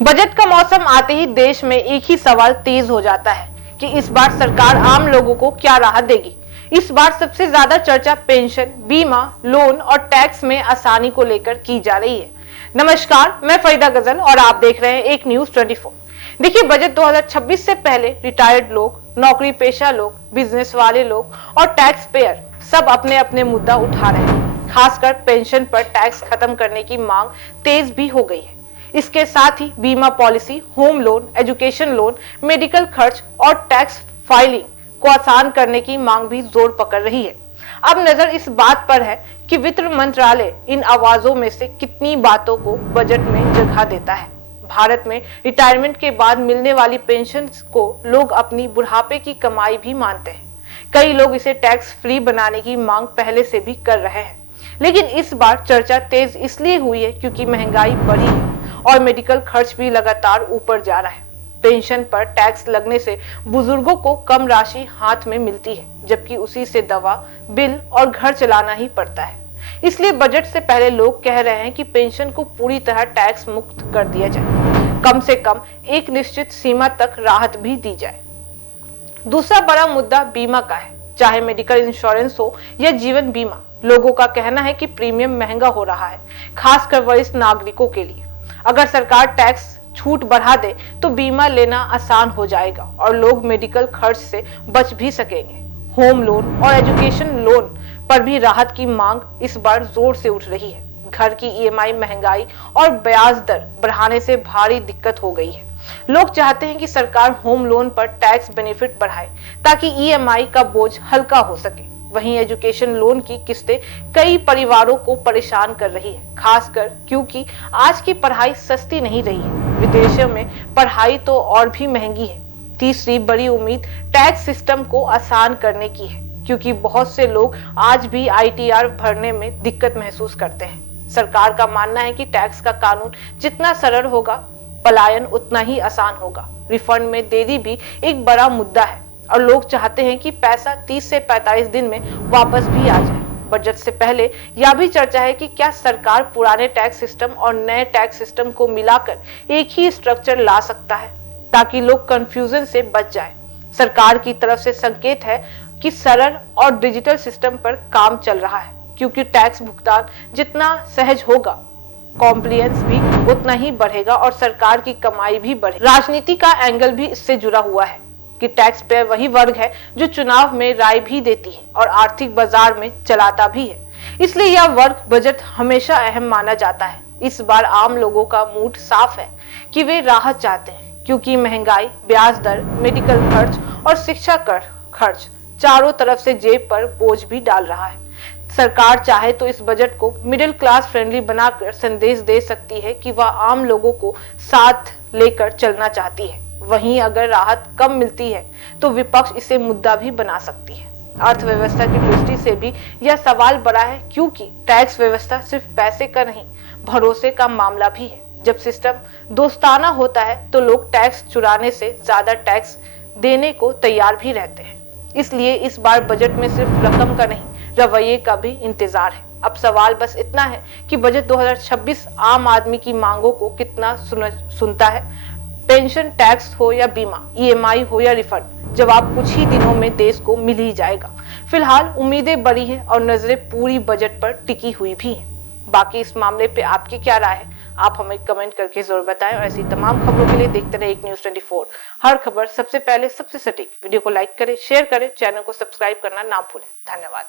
Budget का मौसम आते ही देश में एक ही सवाल तेज हो जाता है कि इस बार सरकार आम लोगों को क्या राहत देगी। इस बार सबसे ज्यादा चर्चा पेंशन, बीमा, लोन और टैक्स में आसानी को लेकर की जा रही है। नमस्कार, मैं फरीदा गजल और आप देख रहे हैं एक न्यूज 24। देखिए, बजट 2026 से पहले रिटायर्ड लोग, नौकरी पेशा लोग, बिजनेस वाले लोग और टैक्स पेयर सब अपने अपने मुद्दा उठा रहे हैं। खासकर पेंशन पर टैक्स खत्म करने की मांग तेज भी हो गई है। इसके साथ ही बीमा policy, home loan, education loan, medical खर्च और टैक्स फाइलिंग को आसान करने की मांग भी जोर पकड़ रही है। अब नजर इस बात पर है कि वित्त मंत्रालय इन आवाजों में से कितनी बातों को बजट में जगह देता है। भारत में रिटायरमेंट के बाद मिलने वाली पेंशन को लोग अपनी बुढ़ापे की कमाई भी मानते हैं। कई लोग इसे टैक्स फ्री बनाने की मांग पहले से भी कर रहे हैं, लेकिन इस बार चर्चा तेज इसलिए हुई है क्योंकि महंगाई बढ़ी है और मेडिकल खर्च भी लगातार ऊपर जा रहा है। पेंशन पर टैक्स लगने से बुजुर्गों को कम राशि हाथ में मिलती है, जबकि उसी से दवा, बिल और घर चलाना ही पड़ता है। इसलिए बजट से पहले लोग कह रहे हैं कि पेंशन को पूरी तरह टैक्स मुक्त कर दिया जाए, कम से कम एक निश्चित सीमा तक राहत भी दी जाए। दूसरा बड़ा मुद्दा बीमा का है। चाहे मेडिकल इंश्योरेंस हो या जीवन बीमा, लोगों का कहना है कि प्रीमियम महंगा हो रहा है, खासकर वरिष्ठ नागरिकों के लिए। अगर सरकार टैक्स छूट बढ़ा दे तो बीमा लेना आसान हो जाएगा और लोग मेडिकल खर्च से बच भी सकेंगे। होम लोन और एजुकेशन लोन पर भी राहत की मांग इस बार जोर से उठ रही है। घर की ईएमआई महंगाई और ब्याज दर बढ़ाने से भारी दिक्कत हो गई है। लोग चाहते हैं कि सरकार होम लोन पर टैक्स बेनिफिट बढ़ाए ताकि ईएमआई का बोझ हल्का हो सके। वहीं एजुकेशन लोन की किस्तें कई परिवारों को परेशान कर रही है, खासकर क्योंकि आज की पढ़ाई सस्ती नहीं रही है। विदेशों में पढ़ाई तो और भी महंगी है। तीसरी बड़ी उम्मीद टैक्स सिस्टम को आसान करने की है, क्योंकि बहुत से लोग आज भी आईटीआर भरने में दिक्कत महसूस करते हैं। सरकार का मानना है कि टैक्स का कानून जितना सरल होगा, पलायन उतना ही आसान होगा। रिफंड में देरी भी एक बड़ा मुद्दा है और लोग चाहते हैं कि पैसा 30 से 45 दिन में वापस भी आ जाए। बजट से पहले यह भी चर्चा है कि क्या सरकार पुराने टैक्स सिस्टम और नए टैक्स सिस्टम को मिलाकर एक ही स्ट्रक्चर ला सकता है, ताकि लोग कंफ्यूजन से बच जाए। सरकार की तरफ से संकेत है कि सरल और डिजिटल सिस्टम पर काम चल रहा है, क्योंकि टैक्स भुगतान जितना सहज होगा, कॉम्प्लायंस भी उतना ही बढ़ेगा और सरकार की कमाई भी बढ़ेगी। राजनीति का एंगल भी इससे जुड़ा हुआ है कि टैक्स पेयर वही वर्ग है जो चुनाव में राय भी देती है और आर्थिक बाजार में चलाता भी है। इसलिए यह वर्ग बजट हमेशा अहम माना जाता है। इस बार आम लोगों का मूड साफ है कि वे राहत चाहते हैं, क्योंकि महंगाई, ब्याज दर, मेडिकल खर्च और शिक्षा कर खर्च चारों तरफ से जेब पर बोझ भी डाल रहा है। सरकार चाहे तो इस बजट को मिडिल क्लास फ्रेंडली बनाकर संदेश दे सकती है कि वह आम लोगों को साथ लेकर चलना चाहती है। वहीं अगर राहत कम मिलती है तो विपक्ष इसे मुद्दा भी बना सकती है। अर्थव्यवस्था की दृष्टि से भी यह सवाल बड़ा है, क्योंकि टैक्स व्यवस्था सिर्फ पैसे का नहीं, भरोसे का मामला भी है। जब सिस्टम दोस्ताना होता है तो लोग टैक्स चुराने से ज्यादा टैक्स देने को तैयार भी रहते हैं। इसलिए इस बार बजट में सिर्फ रकम का नहीं, रवैये का भी इंतजार है। अब सवाल बस इतना है कि बजट 2026 आम आदमी की मांगों को कितना सुनता है। पेंशन, टैक्स हो या बीमा, ईएमआई हो या रिफंड, जवाब कुछ ही दिनों में देश को मिल ही जाएगा। फिलहाल उम्मीदें बड़ी हैं और नजरें पूरी बजट पर टिकी हुई भी हैं। बाकी इस मामले पे आपकी क्या राय है, आप हमें कमेंट करके जरूर बताएं और ऐसी तमाम खबरों के लिए देखते रहे एक न्यूज 24। हर खबर सबसे पहले, सबसे सटीक। वीडियो को लाइक करें, शेयर करें, चैनल को सब्सक्राइब करना ना भूलें। धन्यवाद।